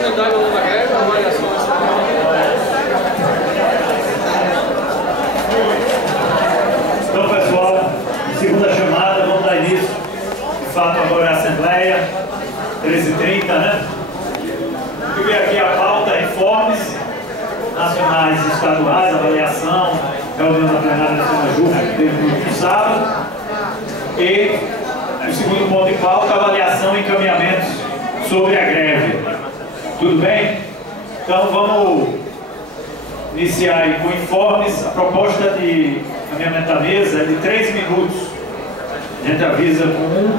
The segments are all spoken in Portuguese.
continuidade da greve, a avaliação Então, pessoal, segunda chamada, vamos dar início. De fato, agora é a Assembleia, 13h30, né? Eu vi aqui a pauta, informes nacionais e estaduais, avaliação, reunião da plenária da Senajur, que teve no último sábado. E o segundo ponto de pauta, avaliação e encaminhamentos sobre a greve. Tudo bem? Então vamos iniciar aí com informes. A proposta de encaminhamento da mesa é de 3 minutos. A gente avisa com 1.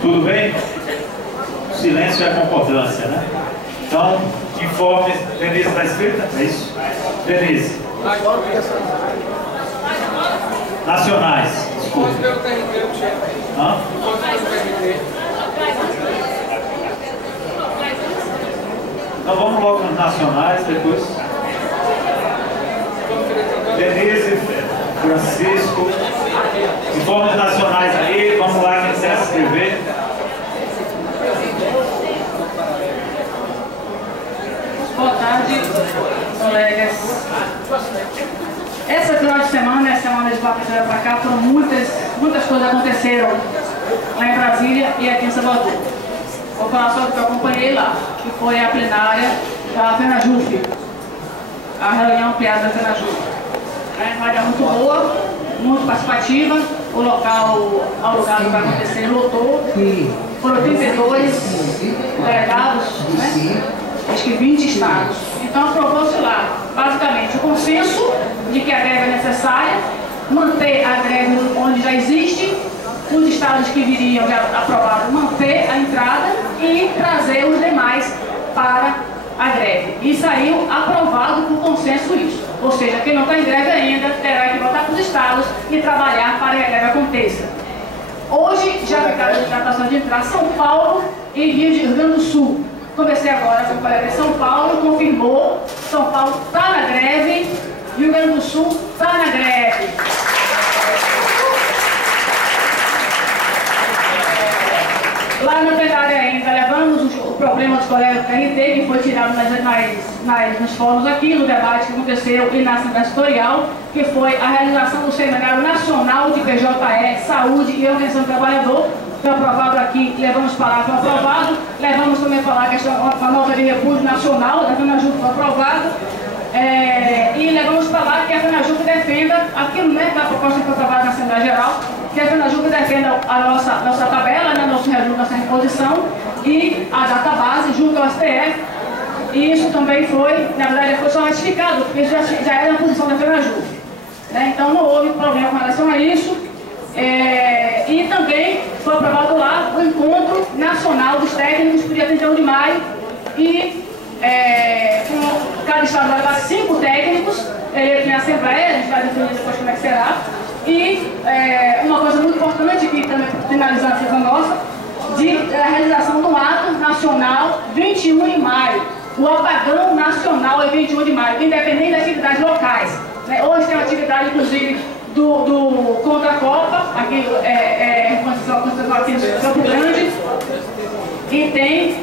Tudo bem? Silêncio é concordância, né? Então, informes. Denise está escrita? É isso? Denise. Nacionais. Desculpa. Hã? Então vamos logo nos nacionais, depois. Denise, Francisco. Informes nacionais aí, vamos lá, quem quiser se inscrever. Boa tarde, colegas. Essa final de semana, essa semana de quarta-feira para cá, foram muitas coisas aconteceram lá em Brasília e aqui em Salvador. Vou falar só do que eu acompanhei lá, que foi a plenária da FENAJUF, a reunião ampliada da FENAJUF. A plenária muito boa, muito participativa, o local alugado para acontecer lotou, foram 32 delegados, né? Acho que 20 estados. Então aprovou-se lá, basicamente, o consenso de que a greve é necessária, manter a greve onde já existe, os estados que viriam já aprovaram manter a entrada e trazer os demais para a greve. E saiu aprovado por consenso isso. Ou seja, quem não está em greve ainda terá que voltar para os estados e trabalhar para que a greve aconteça. Hoje já ficaram de tratação de entrar São Paulo e Rio Grande do Sul. Conversei agora com o colega de São Paulo, confirmou, São Paulo está na greve, Rio Grande do Sul está na greve. Lá na plenária ainda levamos o problema dos colegas do TRT, que foi tirado nos fóruns aqui, no debate que aconteceu e na Assembleia Setorial, que foi a realização do Seminário Nacional de PJE, Saúde e Organização do Trabalhador. Foi aprovado aqui, levamos para lá, foi aprovado. Levamos também para lá a nota de repúdio nacional da FENAJUF, foi aprovado. E levamos para lá que a FENAJUF defenda, aqui no meio da proposta que foi aprovada na Assembleia Geral, que a FENAJUF defenda a nossa tabela, né, nosso reajuste, nossa reposição e a database junto ao STF. E isso também foi, na verdade, foi só ratificado, porque isso já era a posição da FENAJUF. Né? Então não houve problema com relação a isso. E também foi aprovado lá o encontro nacional dos técnicos para o dia 31 de maio e cada estado vai levar 5 técnicos eleitos na Assembleia, a gente vai definir depois como é que será. E uma coisa muito importante aqui também, finalizando a sessão nossa, a realização do ato nacional 21 de maio. O apagão nacional é 21 de maio, independente das atividades locais. Né? Hoje tem uma atividade, inclusive, do contra a Copa, aqui aqui no Campo Grande, e tem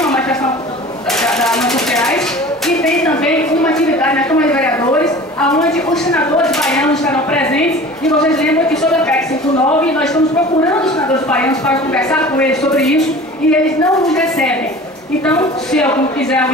uma manifestação das redes sociais, e tem também uma atividade na Câmara de Vereadores, onde os senadores baianos estarão presentes, e vocês lembram que sobre a PEC 59 nós estamos procurando os senadores baianos para conversar com eles sobre isso, e eles não nos recebem. Então, se alguém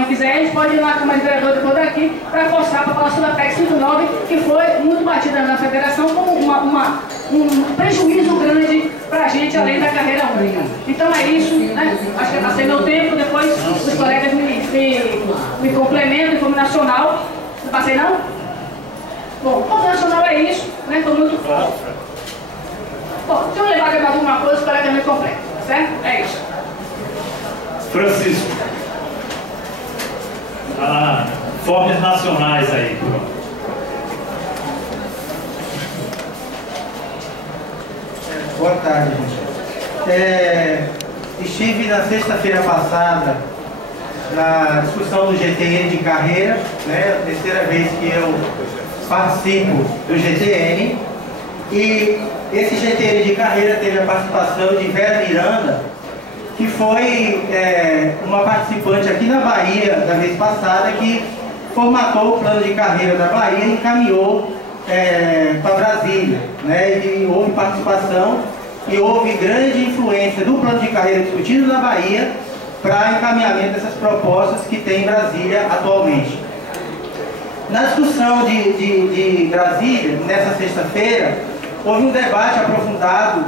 quiser, eles podem ir lá na Câmara de Vereadores depois daqui para forçar para falar sobre a PEC 59, que foi muito batida na federação como um prejuízo grande para a gente, além da carreira única. Então é isso, né? Acho que eu passei meu tempo, depois os colegas me complementam, como nacional. Não passei não? Bom, como nacional é isso, né? Estou muito claro. Bom, se eu levar mais alguma coisa, os colegas me completam, certo? É isso. Francisco. Formas nacionais aí. Boa tarde, gente. Estive na sexta-feira passada na discussão do GTN de carreira, né? A terceira vez que eu participo do GTN. E esse GTN de carreira teve a participação de Vera Miranda, que foi uma participante aqui na Bahia, da vez passada, que formatou o plano de carreira da Bahia e encaminhou para Brasília, né? E houve participação e houve grande influência do plano de carreira discutido na Bahia para encaminhamento dessas propostas que tem em Brasília atualmente. Na discussão de Brasília, nessa sexta-feira, houve um debate aprofundado,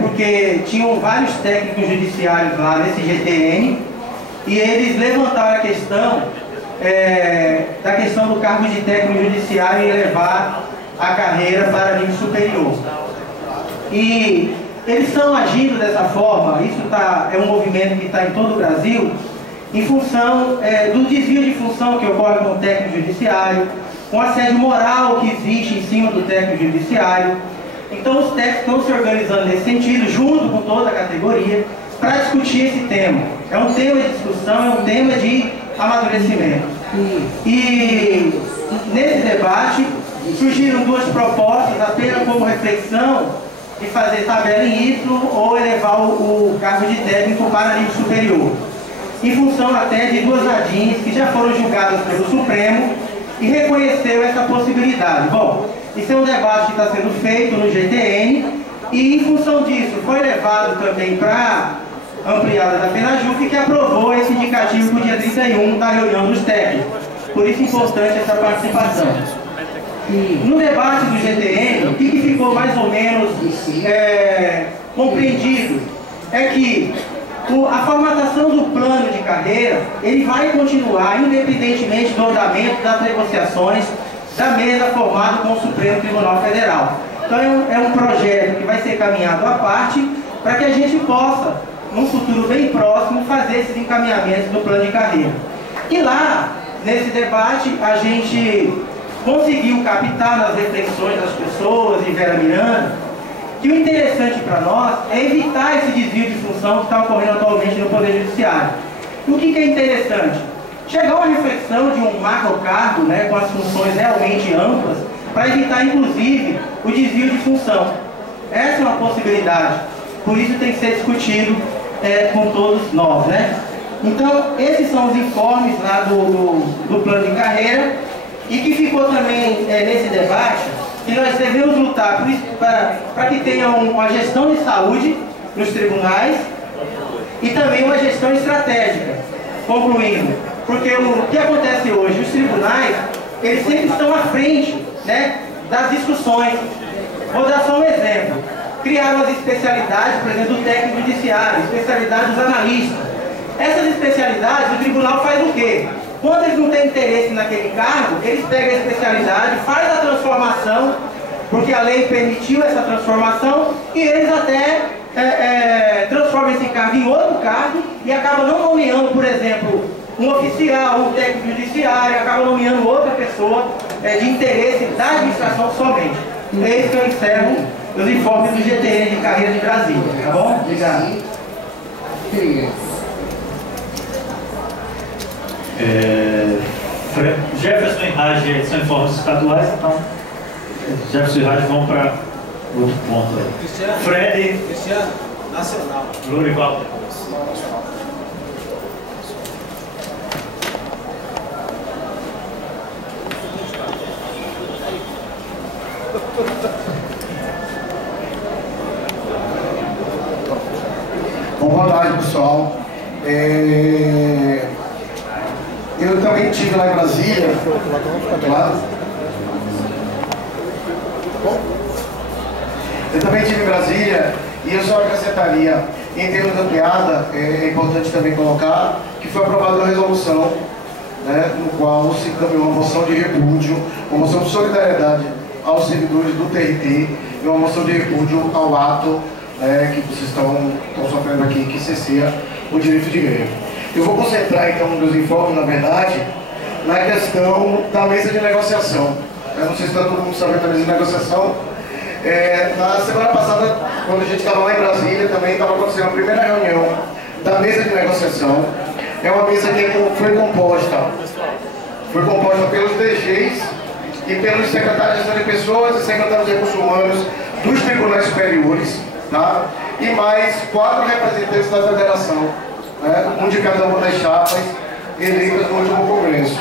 porque tinham vários técnicos judiciários lá nesse GTN, e eles levantaram a questão da questão do cargo de técnico judiciário e levar a carreira para nível superior. E eles estão agindo dessa forma, isso é um movimento que está em todo o Brasil, em função do desvio de função que ocorre com o técnico judiciário, com o assédio moral que existe em cima do técnico judiciário. Então os técnicos estão se organizando nesse sentido, junto com toda a categoria, para discutir esse tema. É um tema de discussão, é um tema de amadurecimento. E nesse debate surgiram duas propostas, apenas como reflexão, de fazer tabela em Y ou elevar o cargo de técnico para nível superior, em função até de duas ADINs que já foram julgadas pelo Supremo e reconheceu essa possibilidade. Bom, isso é um debate que está sendo feito no GTN e, em função disso, foi levado também para a ampliada da FENAJUF, que aprovou esse indicativo para o dia 31 da reunião dos técnicos. Por isso é importante essa participação. No debate do GTN, o que ficou mais ou menos compreendido é que a formatação do plano de carreira, ele vai continuar independentemente do andamento das negociações da mesa formada com o Supremo Tribunal Federal. Então é um projeto que vai ser caminhado à parte para que a gente possa, num futuro bem próximo, fazer esses encaminhamentos do plano de carreira. E lá, nesse debate, a gente conseguiu captar nas reflexões das pessoas e Vera Miranda que o interessante para nós é evitar esse desvio de função que está ocorrendo atualmente no Poder Judiciário. O que é interessante? Chegar a uma reflexão de um macrocargo, né, com as funções realmente amplas, para evitar, inclusive, o desvio de função. Essa é uma possibilidade. Por isso tem que ser discutido com todos nós, né? Então, esses são os informes lá do plano de carreira, e que ficou também nesse debate, que nós devemos lutar para que tenha uma gestão de saúde nos tribunais e também uma gestão estratégica. Concluindo, porque o que acontece hoje, os tribunais, eles sempre estão à frente, né, das discussões. Vou dar só um exemplo. Criaram as especialidades, por exemplo, do técnico judiciário, especialidade dos analistas. Essas especialidades, o tribunal faz o quê? Quando eles não têm interesse naquele cargo, eles pegam a especialidade, faz a transformação, porque a lei permitiu essa transformação, e eles até transformam esse cargo em outro cargo e acabam não nomeando, por exemplo, um oficial, um técnico judiciário, acabam nomeando outra pessoa de interesse da administração somente. É isso que eu encerro os informes do GTN de carreira de Brasília, tá bom? Obrigado. Jefferson e Raj são informes estaduais, então Jefferson e Raj vão para outro ponto aí. Fred. Cristiano, nacional. Lurival. Bom, boa tarde, pessoal. Eu também estive lá em Brasília. Claro. Eu também estive em Brasília e eu só acrescentaria, em termos da piada, é importante também colocar que foi aprovada uma resolução, né, no qual se encaminhou uma moção de repúdio, uma moção de solidariedade aos servidores do TRT e uma moção de repúdio ao ato que vocês estão sofrendo aqui, que cesseia o direito de greve. Eu vou concentrar então meus informes, na verdade, na questão da mesa de negociação. Eu não sei se está todo mundo sabendo da mesa de negociação. Na semana passada, quando a gente estava lá em Brasília, também estava acontecendo a primeira reunião da mesa de negociação. É uma mesa que foi composta pelos DGs e pelos secretários de gestão de pessoas e secretários de recursos humanos dos tribunais superiores, tá? E mais 4 representantes da federação, né, um de cada uma das chapas eleitas no último congresso.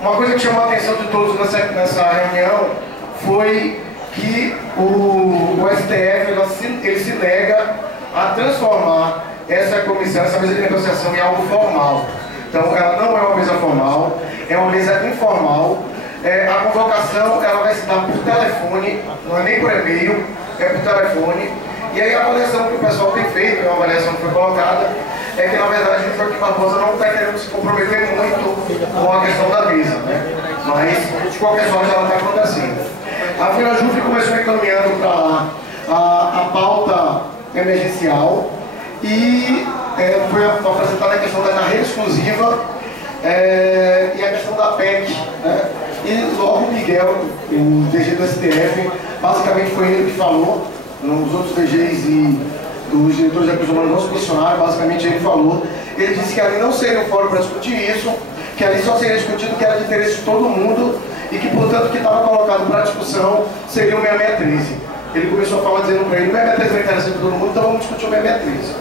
Uma coisa que chamou a atenção de todos nessa reunião foi que o STF ele se nega a transformar essa comissão, essa mesa de negociação em algo formal. Então, ela não é uma mesa formal, é uma mesa informal. A convocação ela vai se dar por telefone, não é nem por e-mail, é por telefone. E aí a avaliação que o pessoal tem feito, a avaliação que foi colocada, é que na verdade o Joaquim Barbosa não está querendo se comprometer muito com a questão da mesa, né? Mas de qualquer sorte ela está acontecendo. A FENAJUF começou encaminhando para lá a pauta emergencial e foi apresentada a questão da carreira exclusiva e a questão da PEC, né? E logo o Miguel, o DG do STF, basicamente foi ele que falou, os outros DGs e os diretores de recursos humanos não se posicionaram, basicamente ele falou. Ele disse que ali não seria um fórum para discutir isso, que ali só seria discutido que era de interesse de todo mundo e que, portanto, o que estava colocado para discussão seria o 6613. Ele começou a falar dizendo para ele, o 6613 não interessa de todo mundo, então vamos discutir o 6613.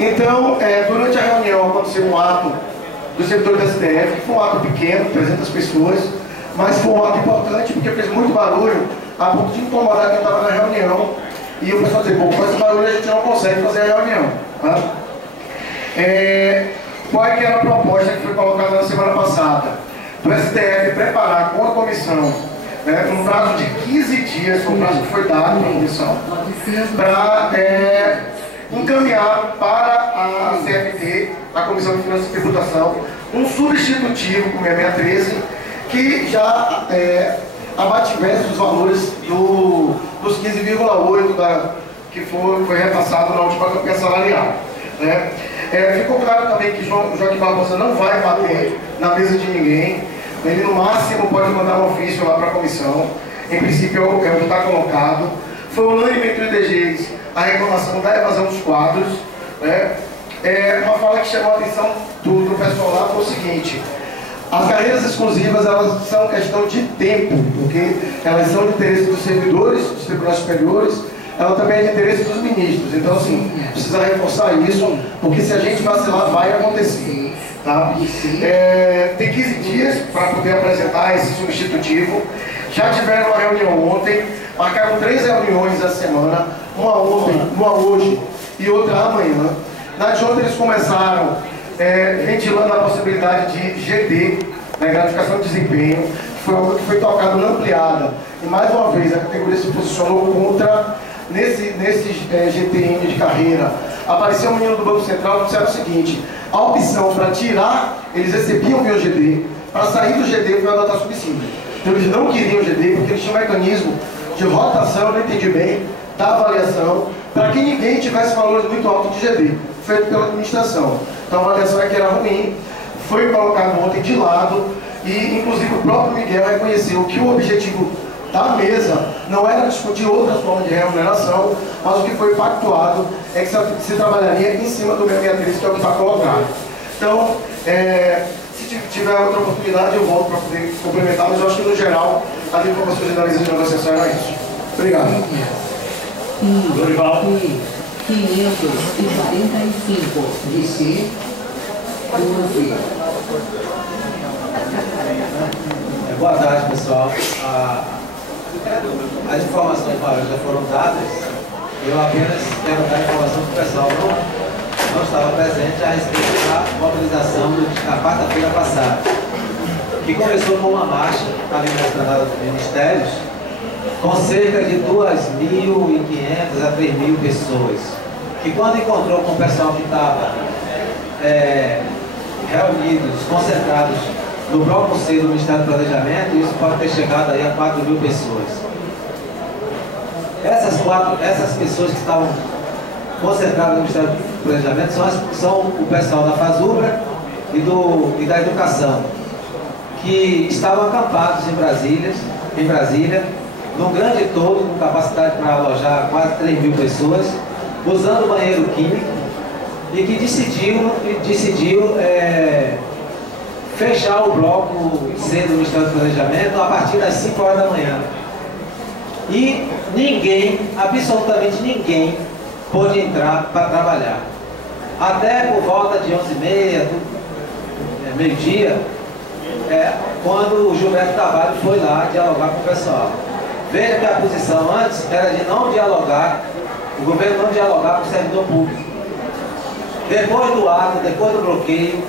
Então, durante a reunião aconteceu um ato do servidor do STF, que foi um ato pequeno, 300 pessoas, mas foi um ato importante porque fez muito barulho, a ponto de incomodar quem estava na reunião. E o pessoal dizia, bom, com esse barulho a gente não consegue fazer a reunião. Tá? Qual é que era a proposta que foi colocada na semana passada? Do STF preparar com a comissão, um prazo de 15 dias, foi o prazo que foi dado para a comissão, para encaminhar para a CFT, a Comissão de Finanças e Tributação, um substitutivo com 6613, que já abativesse os valores dos 15,8 que foi repassado na última campanha salarial. Ficou claro também que o Joaquim Barbosa não vai bater na mesa de ninguém, ele no máximo pode mandar um ofício lá para a comissão, em princípio é o que está colocado. Foi unânime entre os DGs a reclamação da evasão dos quadros. Uma fala que chamou a atenção do pessoal lá foi o seguinte: as carreiras exclusivas elas são questão de tempo, porque elas são de interesse dos servidores, dos tribunais superiores, ela também é de interesse dos ministros. Então, assim, precisa reforçar isso, porque se a gente vacilar, vai acontecer. Tá? Tem 15 dias para poder apresentar esse substitutivo. Já tiveram uma reunião ontem, marcaram 3 reuniões essa semana, uma ontem, uma hoje e outra amanhã. Na de ontem eles começaram ventilando a possibilidade de GD, gratificação de desempenho, que foi algo que foi tocado na ampliada. E mais uma vez a categoria se posicionou contra nesse GTN de carreira. Apareceu um menino do Banco Central que disseram o seguinte: a opção para tirar, eles recebiam via GD, para sair do GD foi adotar subsídio. Então eles não queriam GD porque eles tinham um mecanismo de rotação, não entendi bem, da avaliação, para que ninguém tivesse valores muito altos de GD, feito pela administração. Então a avaliação é que era ruim, foi colocado ontem de lado, e inclusive o próprio Miguel reconheceu que o objetivo da mesa não era discutir outras formas de remuneração, mas o que foi pactuado é que se trabalharia em cima do 6613, que é o que está colocado. Então, se tiver outra oportunidade, eu volto para poder complementar, mas eu acho que no geral as informações da mesa de negociação era isso. Obrigado. Dorival. 545 de C, 12. Boa tarde, pessoal. As informações maiores já foram dadas. Eu apenas quero dar a informação que o pessoal não estava presente a respeito da mobilização da quarta-feira passada, que começou com uma marcha ali na esplanada dos ministérios, com cerca de 2.500 a 3.000 pessoas, que quando encontrou com o pessoal que estava reunidos, concentrados no bloco C do Ministério do Planejamento, isso pode ter chegado aí a 4.000 pessoas. Essas pessoas que estavam concentradas no Ministério do Planejamento são o pessoal da FASUBRA e da Educação, que estavam acampados em Brasília, num grande todo, com capacidade para alojar quase 3.000 pessoas, usando banheiro químico, e que decidiu fechar o bloco C do Ministério do Planejamento a partir das 5 horas da manhã. E ninguém, absolutamente ninguém, pôde entrar para trabalhar. Até por volta de 11h30, meio-dia, quando o Gilberto Carvalho foi lá dialogar com o pessoal. Veja que a posição antes era de não dialogar, o governo não dialogar com o servidor público. Depois do ato, depois do bloqueio,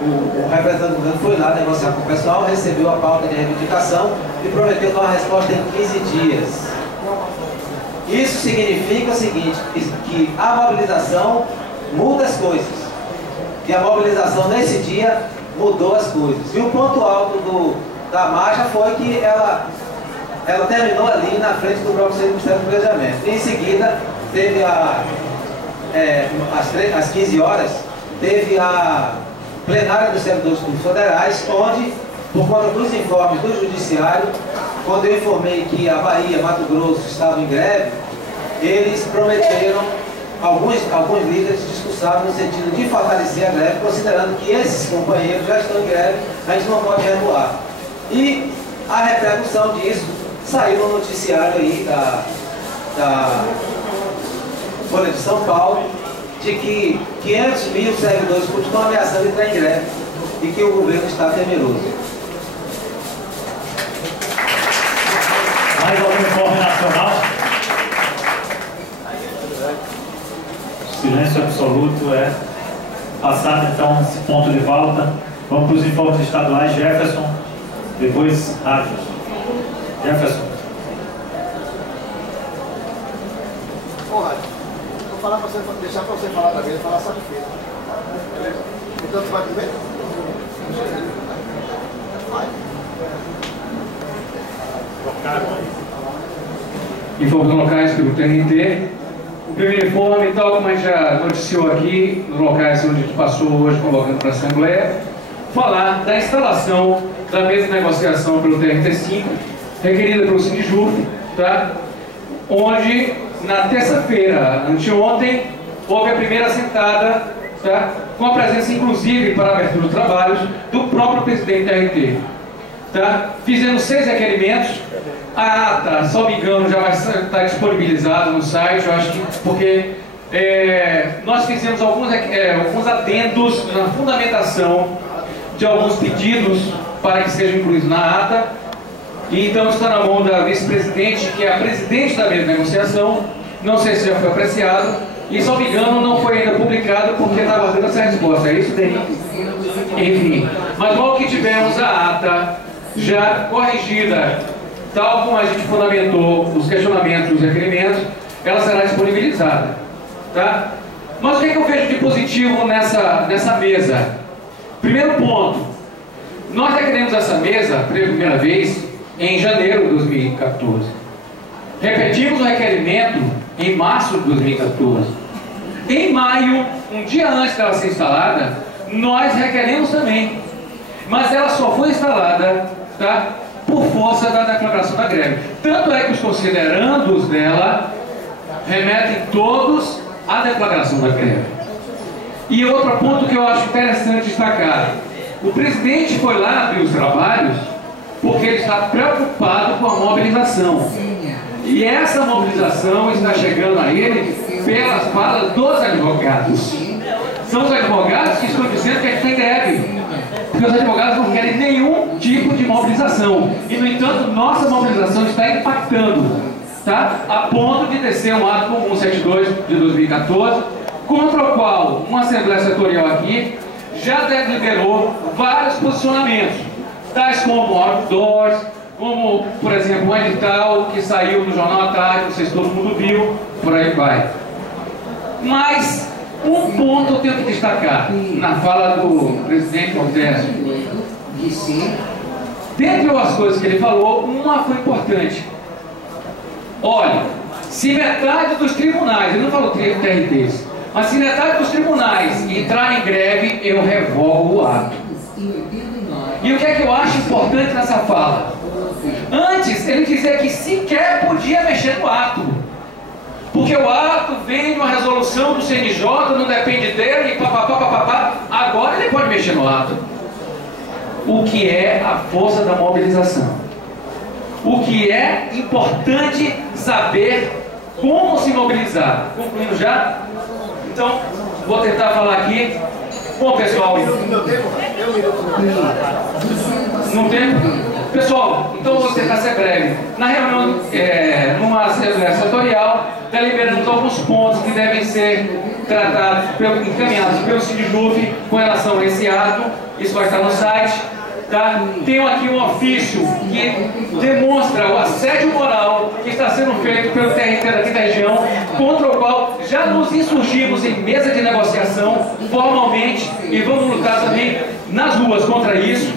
o representante do governo foi lá negociar com o pessoal, recebeu a pauta de reivindicação e prometeu dar uma resposta em 15 dias. Isso significa o seguinte, que a mobilização muda as coisas. E a mobilização nesse dia mudou as coisas. E o ponto alto da marcha foi que ela terminou ali na frente do próprio Ministério do Planejamento. E em seguida, teve às 15 horas, teve a plenária dos servidores públicos federais, onde, por conta dos informes do Judiciário, quando eu informei que a Bahia, Mato Grosso estavam em greve, eles prometeram, alguns líderes discursaram no sentido de fortalecer a greve, considerando que esses companheiros já estão em greve, a gente não pode recuar. E a repercussão disso saiu no noticiário aí da Folha de São Paulo, de que 500 mil servidores públicos estão ameaçando entrar em greve e que o governo está temeroso. Mais algum informe nacional? Silêncio absoluto é passado então esse ponto de pauta. Vamos para os informes estaduais. Jefferson, depois Rádio. Jefferson. Rádio, vou falar para você, deixar para você falar da mesa, falar só de feira. Beleza? Então você vai primeiro? Vai. Informes locais pelo TNT. O primeiro informe, tal como a gente já noticiou aqui, nos locais onde a gente passou hoje convocando para a Assembleia, falar da instalação da mesa de negociação pelo TRT5, requerida pelo Sindjuf, tá? Onde, na terça-feira, anteontem, houve a primeira sentada, tá? Com a presença, inclusive, para a abertura dos trabalhos, do próprio presidente da RT. Tá? Fizemos 6 requerimentos. A ata, só me engano, já vai estar disponibilizada no site, eu acho que porque nós fizemos alguns adendos na fundamentação de alguns pedidos para que sejam incluídos na ata. E então está na mão da vice-presidente, que é a presidente da mesa de negociação. Não sei se já foi apreciado. E, só me engano, não foi ainda publicado porque está aguardando essa resposta. É isso, Denis? Enfim. Mas logo que tivermos a ata já corrigida, tal como a gente fundamentou os questionamentos, os requerimentos, ela será disponibilizada. Tá? Mas o que é que eu vejo de positivo nessa mesa? Primeiro ponto, nós requeremos essa mesa pela primeira vez em janeiro de 2014. Repetimos o requerimento em março de 2014. Em maio, um dia antes dela ser instalada, nós requeremos também. Mas ela só foi instalada, tá, por força da declaração da greve. Tanto é que os considerandos dela remetem todos à declaração da greve. E outro ponto que eu acho interessante destacar: o presidente foi lá abrir os trabalhos porque ele está preocupado com a mobilização. E essa mobilização está chegando a ele pelas falas dos advogados. São os advogados que estão dizendo que a gente tem greve. Porque os advogados não querem nenhum tipo de mobilização. E, no entanto, nossa mobilização está impactando, tá? A ponto de descer um ato comum 72 de 2014, contra o qual uma Assembleia Setorial aqui já deliberou vários posicionamentos, tais como outdoors, como, por exemplo, um edital que saiu no Jornal à Tarde, não sei se todo mundo viu, por aí vai. Mas um ponto eu tenho que destacar na fala do presidente Montésio. Dentre as coisas que ele falou, uma foi importante. Olha, se metade dos tribunais, ele não falou TRTs, mas se metade dos tribunais entrar em greve, eu revogo o ato. E o que é que eu acho importante nessa fala? Antes, ele dizia que sequer podia mexer no ato. Porque o ato vem de uma resolução do CNJ, não depende dele, e papapá. Agora ele pode mexer no ato. O que é a força da mobilização? O que é importante saber como se mobilizar. Concluindo já? Então, vou tentar falar aqui. Bom, pessoal... Não tem? Pessoal, então vou tentar ser breve. Na reunião, numa assembleia setorial, deliberamos alguns pontos que devem ser tratados, encaminhados pelo Sindjuf com relação a esse ato. Isso vai estar no site. Tá? Tenho aqui um ofício que demonstra o assédio moral que está sendo feito pelo TRT daqui da região, contra o qual já nos insurgimos em mesa de negociação formalmente e vamos lutar também nas ruas contra isso.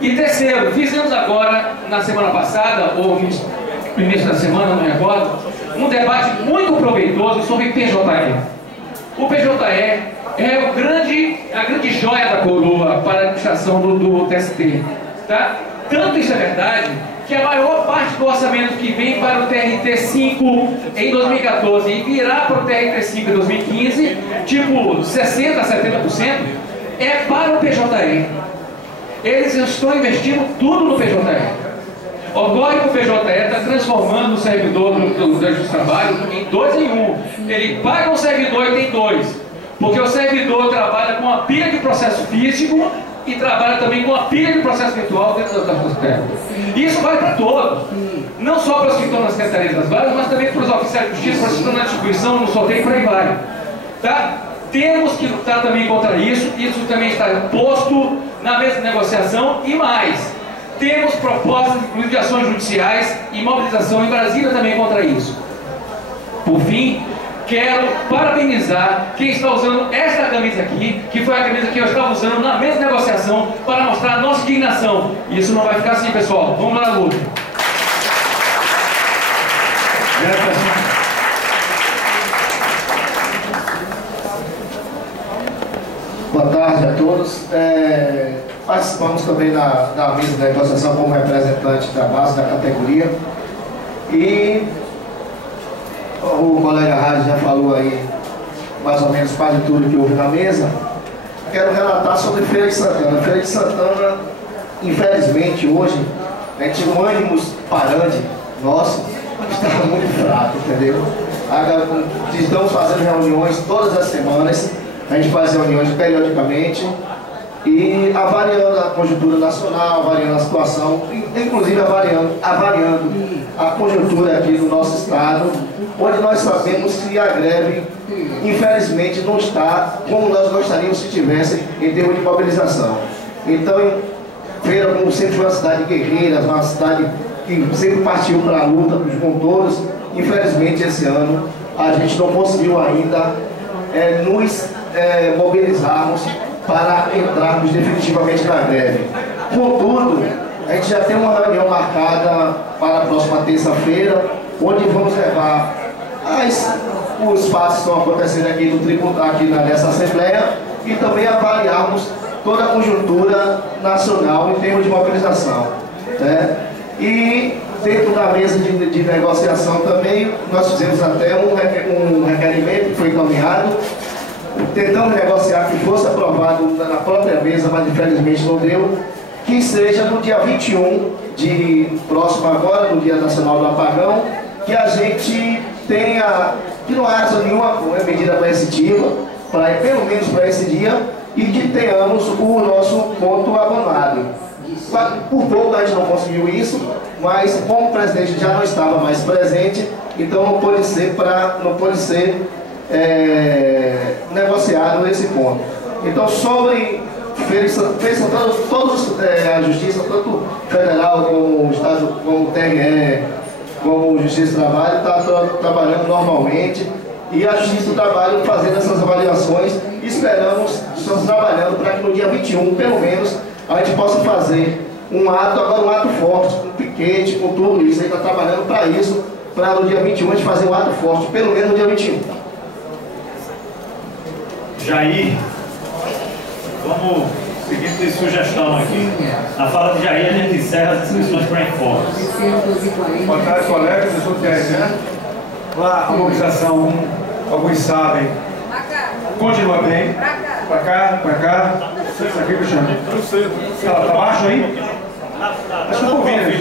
E terceiro, fizemos agora, na semana passada, ou no início da semana, não me recordo, um debate muito proveitoso sobre PJE. O PJE é a grande joia da coroa para a administração do TST. Tá? Tanto isso é verdade, que a maior parte do orçamento que vem para o TRT5 em 2014 e virá para o TRT5 em 2015, tipo 60% a 70%, é para o PJE. Eles estão investindo tudo no PJE. Ocorre que o PJE está transformando o servidor do Justiça do Trabalho em 2 em 1. Ele paga um servidor e tem 2. Porque o servidor trabalha com uma pilha de processo físico e trabalha também com uma pilha de processo virtual dentro da sistema. Isso vale para todos. Não só para os que estão nas secretarias das vagas, mas também para os oficiais de justiça, para os que estão na distribuição, no sorteio e por aí vai. Tá? Temos que lutar também contra isso. Isso também está posto na mesa de negociação e mais. Temos propostas, inclusive, de ações judiciais e mobilização em Brasília também contra isso. Por fim, quero parabenizar quem está usando esta camisa aqui, que foi a camisa que eu estava usando na mesa de negociação, para mostrar a nossa indignação. Isso não vai ficar assim, pessoal. Vamos lá na luta. Boa tarde a todos. Participamos também da mesa de negociação como representante da base da categoria. E o colega Rádio já falou aí mais ou menos quase tudo que houve na mesa. Quero relatar sobre Feira de Santana. Feira de Santana, infelizmente, hoje, a gente tinha um ânimo parante nosso, estava muito fraco, entendeu? Estamos fazendo reuniões todas as semanas, a gente faz reuniões periodicamente e avaliando a conjuntura nacional, avaliando a situação, inclusive avaliando a conjuntura aqui do nosso estado, onde nós sabemos que a greve, infelizmente, não está como nós gostaríamos se tivesse em termos de mobilização. Então, Feira, como sempre foi uma cidade guerreira, uma cidade que sempre partiu para a luta com todos, infelizmente esse ano a gente não conseguiu ainda nos mobilizarmos para entrarmos definitivamente na greve. Contudo, a gente já tem uma reunião marcada para a próxima terça-feira, onde vamos levar os fatos que estão acontecendo aqui no tribunal, aqui nessa Assembleia, e também avaliarmos toda a conjuntura nacional em termos de mobilização. Né? E dentro da mesa de negociação também, nós fizemos até um requerimento que foi encaminhado, tentamos negociar que fosse aprovado na própria mesa, mas infelizmente não deu, que seja no dia 21 de próximo agora, no Dia Nacional do Apagão, que a gente tenha, que não haja nenhuma medida coercitiva, pelo menos para esse dia, e que tenhamos o nosso ponto abonado. Por pouco a gente não conseguiu isso, mas como o presidente já não estava mais presente, então não pode ser negociado nesse ponto. Então, sobre Feira de Santana, todos a Justiça, tanto federal como o Estado, como o TRE, como o Justiça do Trabalho, está trabalhando normalmente, e a Justiça do Trabalho fazendo essas avaliações. Estamos trabalhando para que no dia 21, pelo menos, a gente possa fazer um ato forte, com piquete, com tudo isso. A gente está trabalhando para isso, para no dia 21 a gente fazer um ato forte, pelo menos no dia 21. Jair, vamos seguir de sugestão aqui. Na fala de Jair, a gente encerra as inscrições para informes. Boa tarde, colegas. Eu sou o TRE. Lá, a mobilização, alguns sabem, continua bem. Para cá. Isso aqui, Cristiano. Ela tá baixo aí? Acho que eu tô ouvindo aí.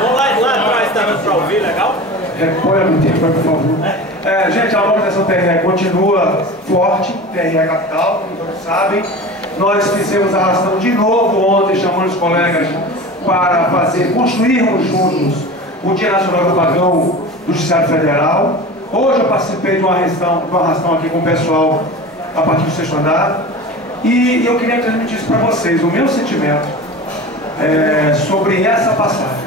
Vamos lá atrás também para ouvir, legal? Reponha-me o tempo, por favor. Gente, a organização TRE continua forte, TRE Capital, como todos sabem. Nós fizemos a arrastão de novo ontem, chamando os colegas para construirmos juntos o Dia Nacional do Apagão do Judiciário Federal. Hoje eu participei de uma arrastão aqui com o pessoal a partir do 6º andar. E eu queria transmitir isso para vocês, o meu sentimento sobre essa passagem.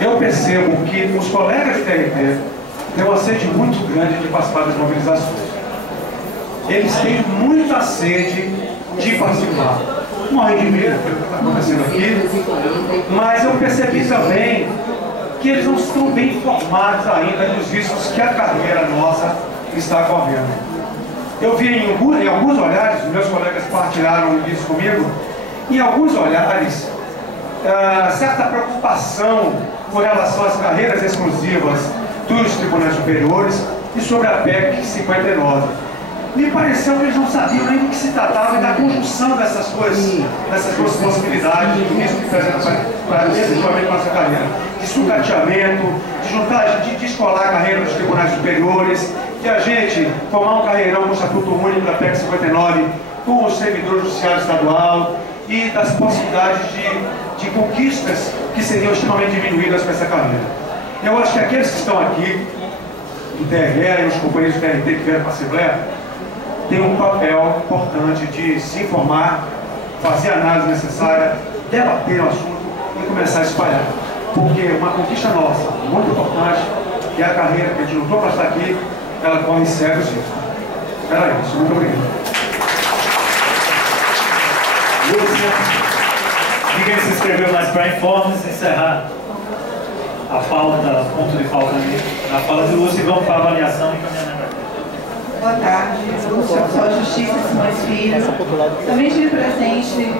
Eu percebo que os colegas de TRT têm uma sede muito grande de participar das mobilizações. Eles têm muita sede de participar. Morre de medo pelo que está acontecendo aqui, mas eu percebi também que eles não estão bem informados ainda dos riscos que a carreira nossa está correndo. Eu vi em alguns olhares, meus colegas partilharam isso comigo, em alguns olhares, certa preocupação com relação às carreiras exclusivas dos tribunais superiores e sobre a PEC 59. Me pareceu que eles não sabiam nem do que se tratava e da conjunção dessas coisas, dessas duas possibilidades, do risco que apresenta para efetivamente a nossa carreira. De sucateamento, de juntar, de descolar a carreira dos tribunais superiores, de a gente formar um carreirão com o Estatuto Único da PEC 59 com o servidor judiciário estadual e das possibilidades de conquistas que seriam extremamente diminuídas com essa carreira. Eu acho que aqueles que estão aqui, do TRE e os companheiros do TRT que vieram para a Assembleia, têm um papel importante de se informar, fazer a análise necessária, debater o assunto e começar a espalhar. Porque uma conquista nossa, muito importante, que é a carreira que a gente lutou para estar aqui, ela corre sérios riscos. Era isso, muito obrigado. Lúcia, ninguém se inscreveu mais para informes, encerrar a pauta, ponto de pauta ali, na fala de Lúcia, e vamos para a avaliação e encaminhamento. Boa tarde, Lúcia, sou a Justiça Simões Filho. Também estive presente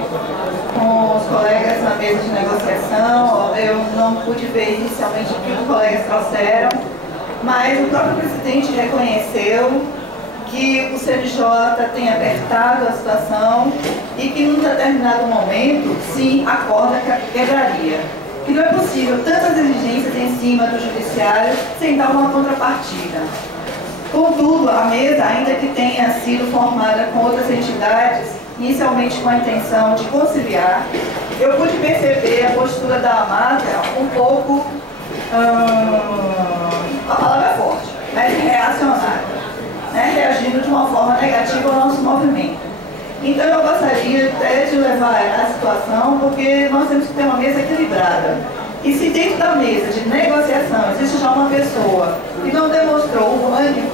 com os colegas na mesa de negociação. Eu não pude ver inicialmente o que os colegas trouxeram, mas o próprio presidente reconheceu que o CNJ tem apertado a situação e que num determinado momento se acorda quebraria. Que não é possível tantas exigências em cima do judiciário sem dar uma contrapartida. Contudo, a mesa, ainda que tenha sido formada com outras entidades, inicialmente com a intenção de conciliar, eu pude perceber a postura da AMATRA um pouco, a palavra é forte, mas reacionária, né, reagindo de uma forma negativa ao nosso movimento. Então eu gostaria até de levar a situação, porque nós temos que ter uma mesa equilibrada. E se dentro da mesa de negociação existe já uma pessoa que não demonstrou o ânimo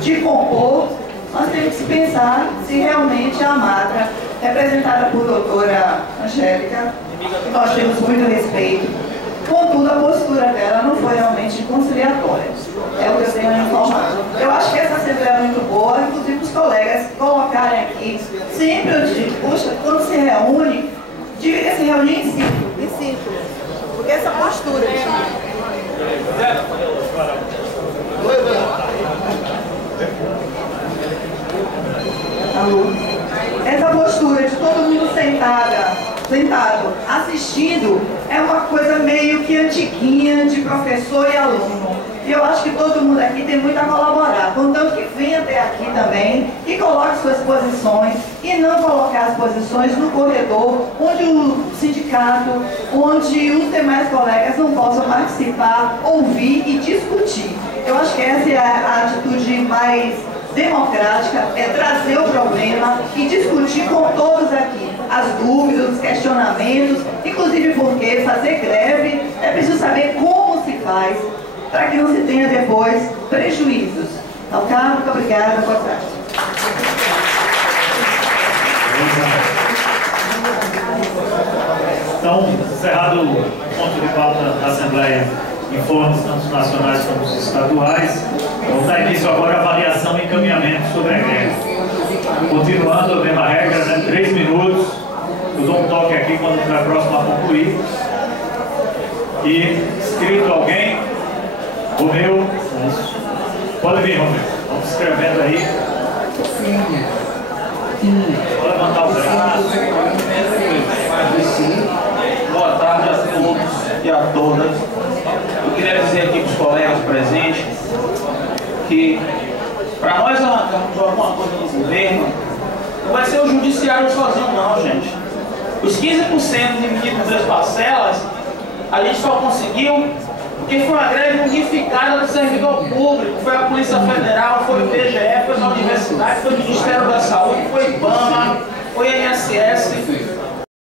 de compor, nós temos que pensar se realmente a AMATRA, representada por doutora Angélica, que nós temos muito respeito, contudo a postura dela não foi realmente conciliatória. É o que eu tenho informado. Eu acho que essa Assembleia é muito boa, inclusive os colegas colocarem aqui, sempre eu digo, puxa, quando se reúne, deveria se reunir em círculo. Porque essa postura essa postura de todo mundo sentado, assistindo, é uma coisa meio que antiguinha de professor e aluno. E eu acho que todo mundo aqui tem muito a colaborar, contanto que venha até aqui também e coloque suas posições e não colocar as posições no corredor onde o sindicato, onde os demais colegas não possam participar, ouvir e discutir. Eu acho que essa é a atitude mais democrática, é trazer o problema e discutir com todos aqui as dúvidas, os questionamentos, inclusive porque fazer greve é preciso saber como se faz, para que não se tenha depois prejuízos. Ok? Muito obrigada, boa tarde. Então, encerrado o ponto de pauta da Assembleia, informes tanto nacionais como estaduais, vamos dar início agora à avaliação e encaminhamento sobre a greve. Continuando a mesma regra, né? 3 minutos, eu dou um toque aqui quando estiver próximo a concluir. E escrito alguém? Romeu, pode vir, Romeu. Vamos escrevendo aí. Pode levantar o braço. Boa tarde a todos e a todas. Eu queria dizer aqui para os colegas presente, que para nós arrancarmos alguma coisa no governo, não vai ser o judiciário sozinho não, gente. Os 15% dividido em 3 parcelas, a gente só conseguiu porque foi uma greve unificada do servidor público, foi a Polícia Federal, foi o IBGE, foi a Universidade, foi o Ministério da Saúde, foi o IBAMA, foi a INSS,